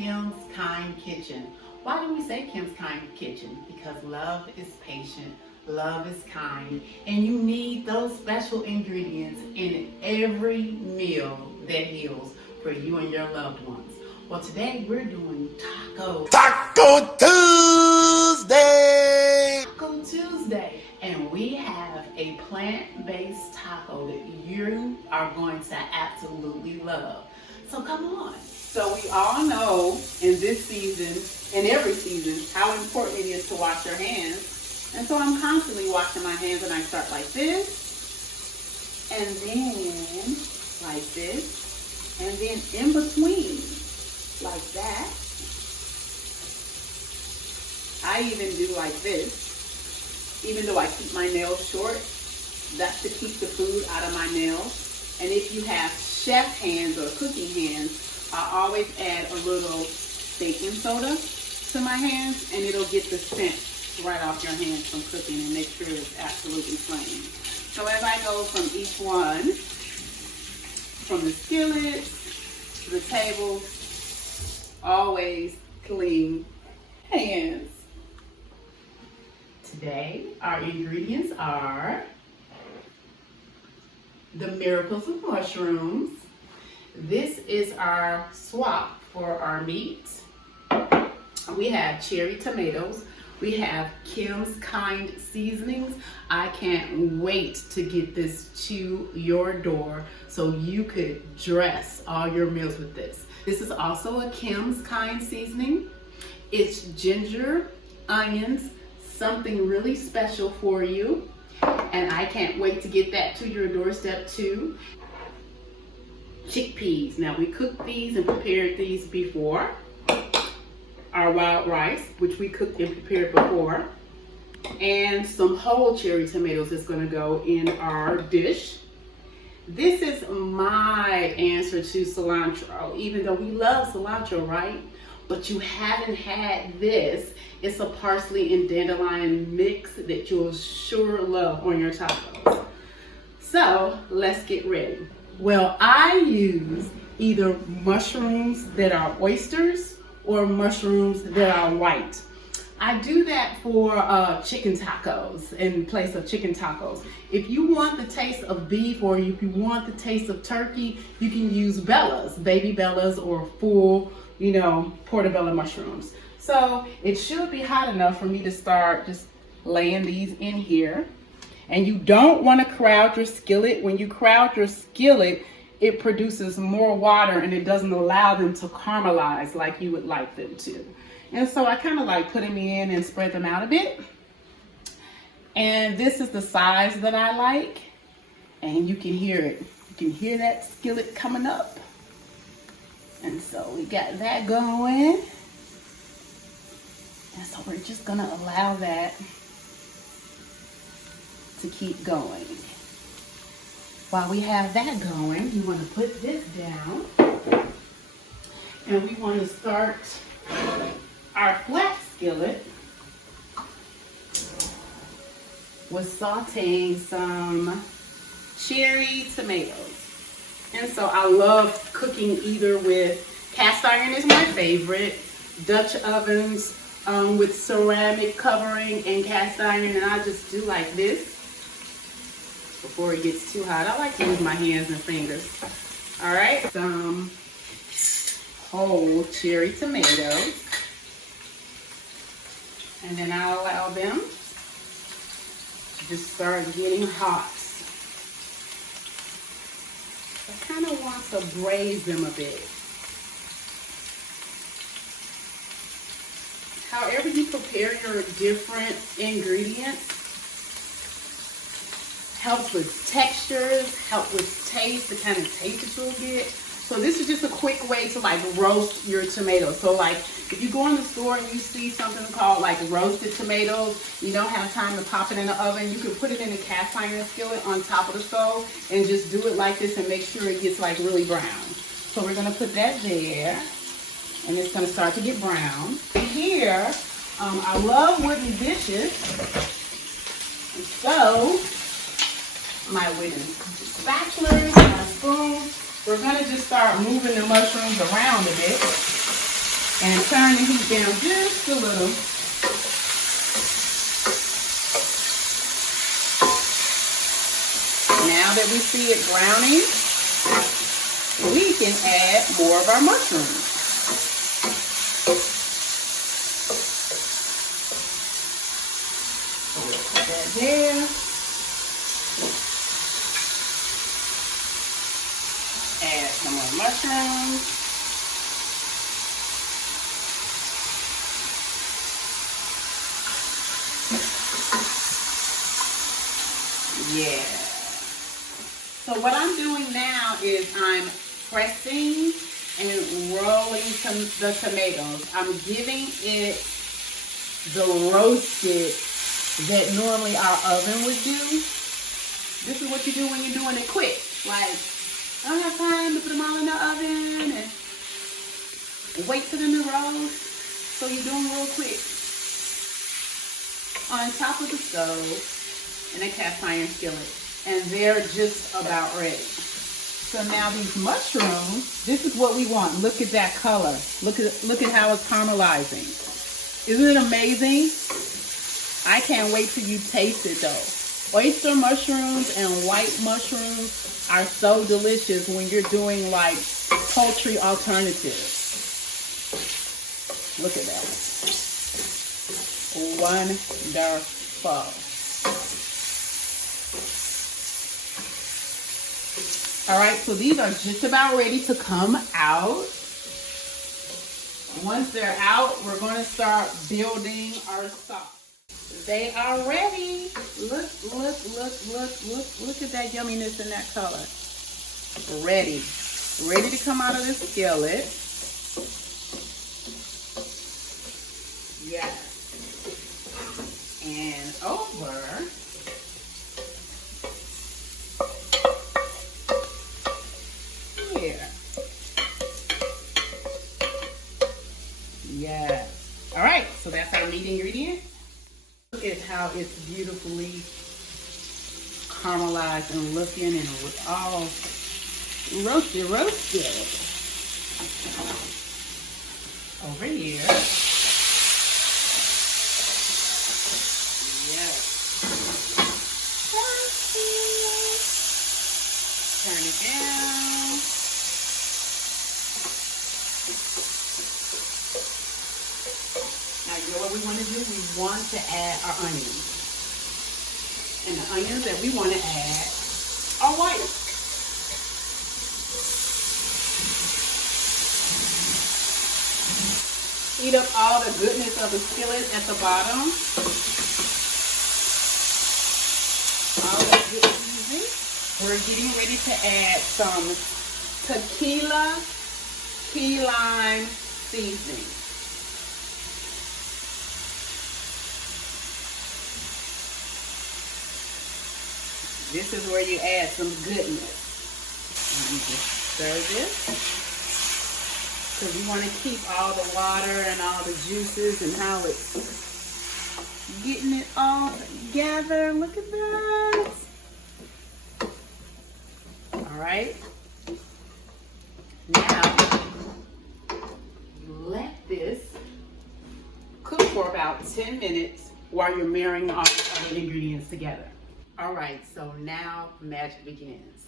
Kim's Kind Kitchen. Why do we say Kim's Kind Kitchen? Because love is patient, love is kind, and you need those special ingredients in every meal that heals for you and your loved ones. Well, today we're doing Taco Tuesday! Taco Tuesday! And we have a plant-based taco that you are going to absolutely love. So come on. So we all know in this season, in every season, how important it is to wash your hands. And so I'm constantly washing my hands, and I start like this, and then like this, and then in between, like that. I even do like this, even though I keep my nails short. That's to keep the food out of my nails. And if you have chef hands or cooking hands, I always add a little baking soda to my hands, and it'll get the scent right off your hands from cooking and make sure it's absolutely clean. So as I go from each one, from the skillet to the table, always clean hands. Today, our ingredients are the miracles of mushrooms. This is our swap for our meat. We have cherry tomatoes. We have Kim's Kind seasonings. I can't wait to get this to your door so you could dress all your meals with this. This is also a Kim's Kind seasoning. It's ginger, onions, something really special for you. And I can't wait to get that to your doorstep too. Chickpeas. Now we cooked these and prepared these before. Our wild rice, which we cooked and prepared before. And some whole cherry tomatoes is going to go in our dish. This is my answer to cilantro, even though we love cilantro, right? But you haven't had this. It's a parsley and dandelion mix that you'll sure love on your tacos. So let's get ready. Well, I use either mushrooms that are oysters or mushrooms that are white. I do that for chicken tacos in place of chicken tacos. If you want the taste of beef or if you want the taste of turkey, you can use bellas, baby bellas, or full, portobello mushrooms. So it should be hot enough for me to start just laying these in here. And you don't want to crowd your skillet. When you crowd your skillet, it produces more water and it doesn't allow them to caramelize like you would like them to. And so I kind of like put them in and spread them out a bit. And this is the size that I like. And you can hear it. You can hear that skillet coming up. And so we got that going. And so we're just gonna allow that to keep going. While we have that going, you want to put this down, and we want to start our flat skillet with sauteing some cherry tomatoes. And so I love cooking either with cast iron is my favorite, Dutch ovens with ceramic covering and cast iron, and I just do like this before it gets too hot. I like to use my hands and fingers. All right, some whole cherry tomatoes, and then I'll allow them to just start getting hot. I kind of want to braise them a bit. However you prepare your different ingredients, helps with textures, help with taste, the kind of taste that you'll get. So this is just a quick way to like roast your tomatoes. So like if you go in the store and you see something called like roasted tomatoes, you don't have time to pop it in the oven, you can put it in a cast iron skillet on top of the stove and just do it like this and make sure it gets like really brown. So we're gonna put that there and it's gonna start to get brown. Here, I love wooden dishes. And so my wooden spatulas, my spoon. We're gonna just start moving the mushrooms around a bit. And turn the heat down just a little. Now that we see it browning, we can add more of our mushrooms. So we'll put that there. Add some more mushrooms. Yeah. So what I'm doing now is I'm pressing and rolling the tomatoes. I'm giving it the roasted that normally our oven would do. This is what you do when you're doing it quick. Like, I don't have time to put them all in the oven and wait for them to roast. So you're doing real quick. On top of the stove in a cast iron skillet. And they're just about ready. So now these mushrooms, this is what we want. Look at that color. Look at how it's caramelizing. Isn't it amazing? I can't wait till you taste it though. Oyster mushrooms and white mushrooms are so delicious when you're doing like poultry alternatives. Look at that. Wonderful. All right, so these are just about ready to come out. Once they're out, we're going to start building our sauce. They are ready. Look at that yumminess in that color. Ready to come out of this skillet. Yes. And over. Here. Yes. All right, so that's our meat ingredient. Look at how it's beautifully caramelized and looking and all roasted. Over here. Yes. Turn it down. Now, what we want to do, we want to add our onions. And the onions that we want to add are white. Heat up all the goodness of the skillet at the bottom. All that good seasoning. We're getting ready to add some tequila key lime seasoning. This is where you add some goodness. And you just stir this. Because you want to keep all the water and all the juices and how it's getting it all together. Look at that. All right. Now, let this cook for about 10 minutes while you're marrying all the other ingredients together. All right, so now magic begins.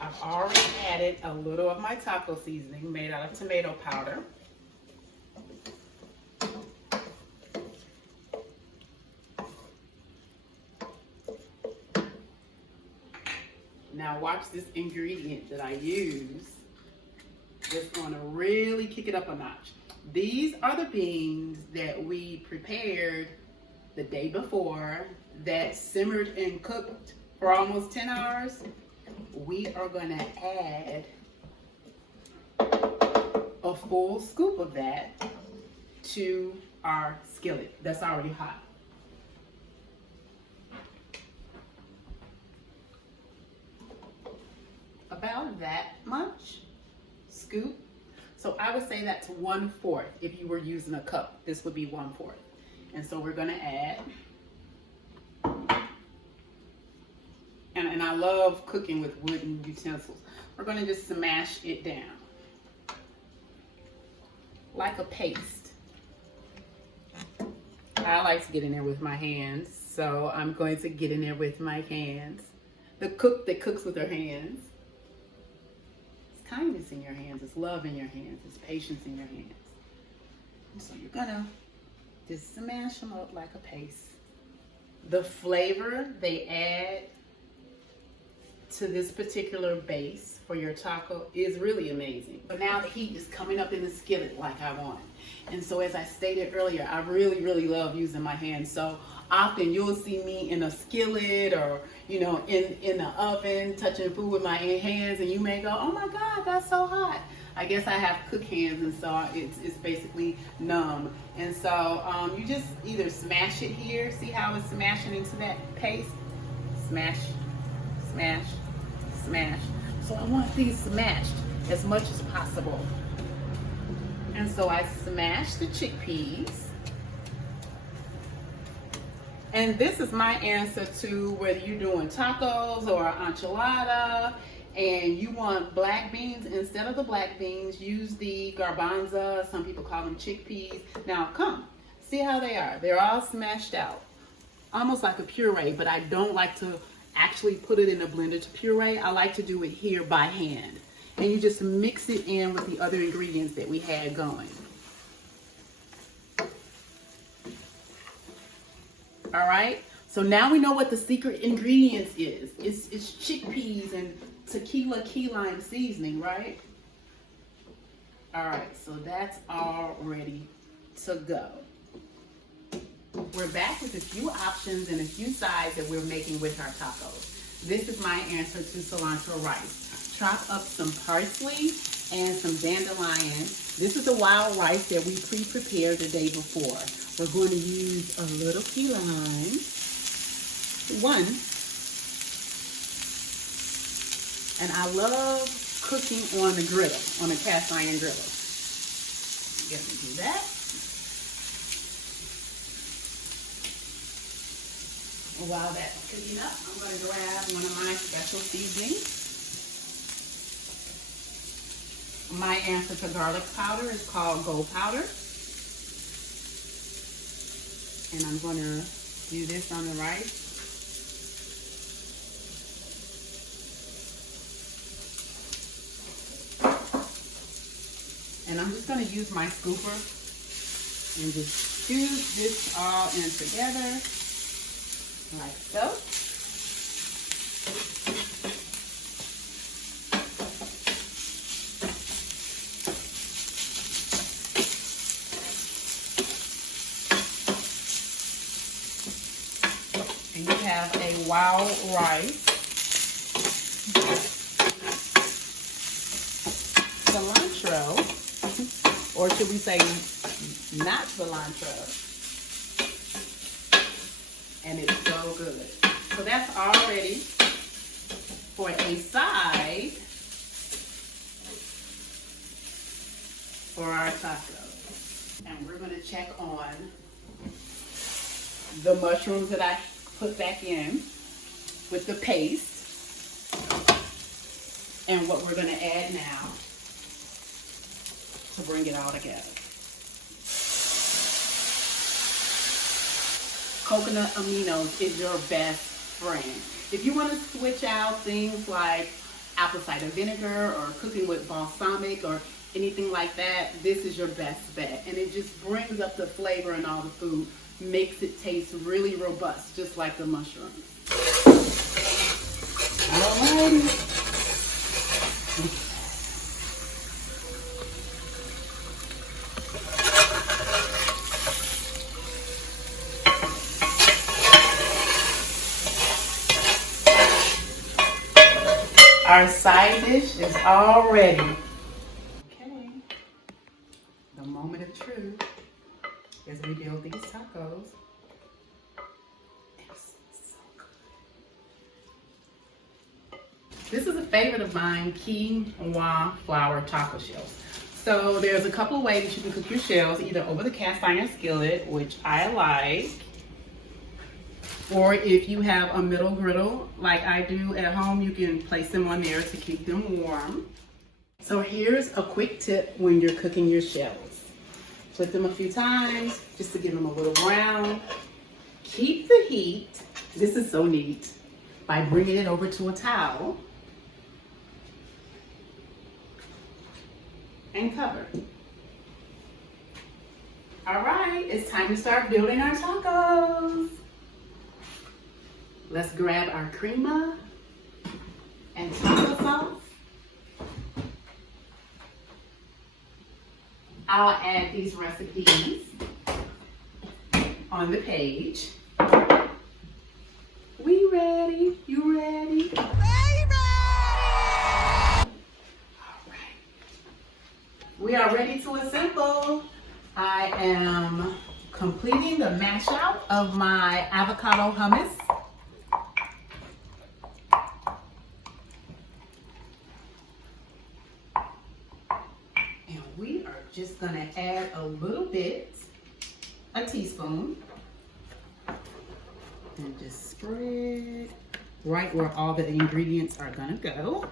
I've already added a little of my taco seasoning made out of tomato powder. Now watch this ingredient that I use. It's going to really kick it up a notch. These are the beans that we prepared the day before that simmered and cooked for almost 10 hours. We are going to add a full scoop of that to our skillet that's already hot. About that much scoop. So I would say that's 1/4. If you were using a cup, this would be 1/4. And so we're gonna add, and I love cooking with wooden utensils. We're gonna just smash it down. like a paste. I like to get in there with my hands, so I'm going to get in there with my hands. The cook that cooks with her hands. It's kindness in your hands, it's love in your hands, it's patience in your hands. And so you're gonna just smash them up like a paste. The flavor they add to this particular base for your taco is really amazing. But now the heat is coming up in the skillet like I want. And so as I stated earlier, I really love using my hands. So often you'll see me in a skillet or, you know, in the oven touching food with my hands, and you may go, oh my God, that's so hot. I guess I have cook hands, and so it's basically numb. And so you just either smash it here, see how it's smashing into that paste? Smash, smash, smash. So I want these smashed as much as possible. And so I smash the chickpeas. And this is my answer to whether you're doing tacos or enchilada and you want black beans. Instead of the black beans, use the garbanza. Some people call them chickpeas. Now come, see how they are. They're all smashed out, almost like a puree, but I don't like to actually put it in a blender to puree. I like to do it here by hand. And you just mix it in with the other ingredients that we had going. All right, so now we know what the secret ingredients is. It's chickpeas and tequila key lime seasoning, right? All right, so that's all ready to go. We're back with a few options and a few sides that we're making with our tacos. This is my answer to cilantro rice. Chop up some parsley and some dandelion. This is the wild rice that we pre-prepared the day before. We're going to use a little key lime, one. And I love cooking on the griddle, on a cast iron griddle. Let me do that. While that's cooking up, I'm going to grab one of my special seasonings. My answer to garlic powder is called gold powder. And I'm going to do this on the rice. And I'm just going to use my scooper and just scoop this all in together like so. And you have a wild rice, cilantro, or should we say not cilantro, and it's so good. So that's all ready for a side for our tacos. And we're going to check on the mushrooms that I put back in with the paste and what we're going to add now to bring it all together. Coconut aminos is your best friend. If you want to switch out things like apple cider vinegar or cooking with balsamic or anything like that, this is your best bet. And it just brings up the flavor in all the food, makes it taste really robust, just like the mushrooms. Alrighty. Our side dish is all ready. Okay, the moment of truth as we build these tacos. It's so good. This is a favorite of mine, quinoa flour taco shells. So there's a couple of ways that you can cook your shells, either over the cast iron skillet, which I like, or if you have a middle griddle like I do at home, you can place them on there to keep them warm. So here's a quick tip when you're cooking your shells. Flip them a few times just to give them a little brown. Keep the heat. This is so neat. By bringing it over to a towel and cover. All right, it's time to start building our tacos. Let's grab our crema and taco sauce. I'll add these recipes on the page. We ready? You ready? Ready, ready! All right. We are ready to assemble. I am completing the mash out of my avocado hummus. And we are just gonna add a little bit, a teaspoon, and just spread right where all the ingredients are gonna go.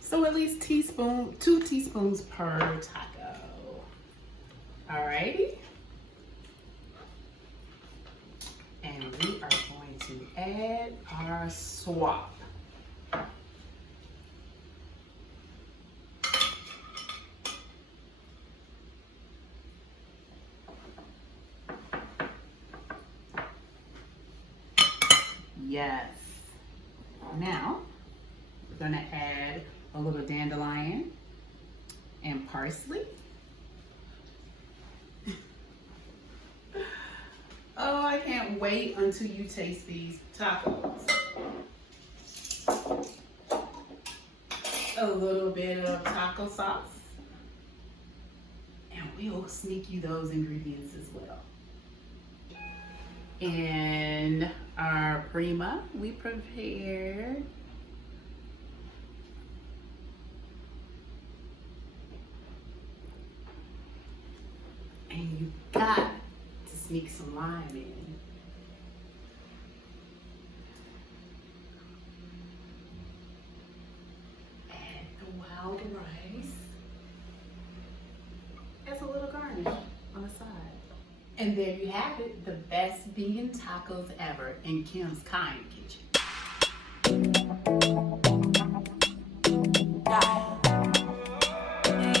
So at least 2 teaspoons per taco. Alrighty. And we are going to add our swap. Yes. Now, we're gonna add a little dandelion and parsley. Oh, I can't wait until you taste these tacos. A little bit of taco sauce. And we'll sneak you those ingredients as well. And our prima, we prepared and you got to sneak some lime in. Add the wild rice as a little garnish on the side. And there you have it, the best vegan tacos ever in Kim's Kind Kitchen.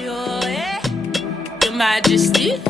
Your Majesty.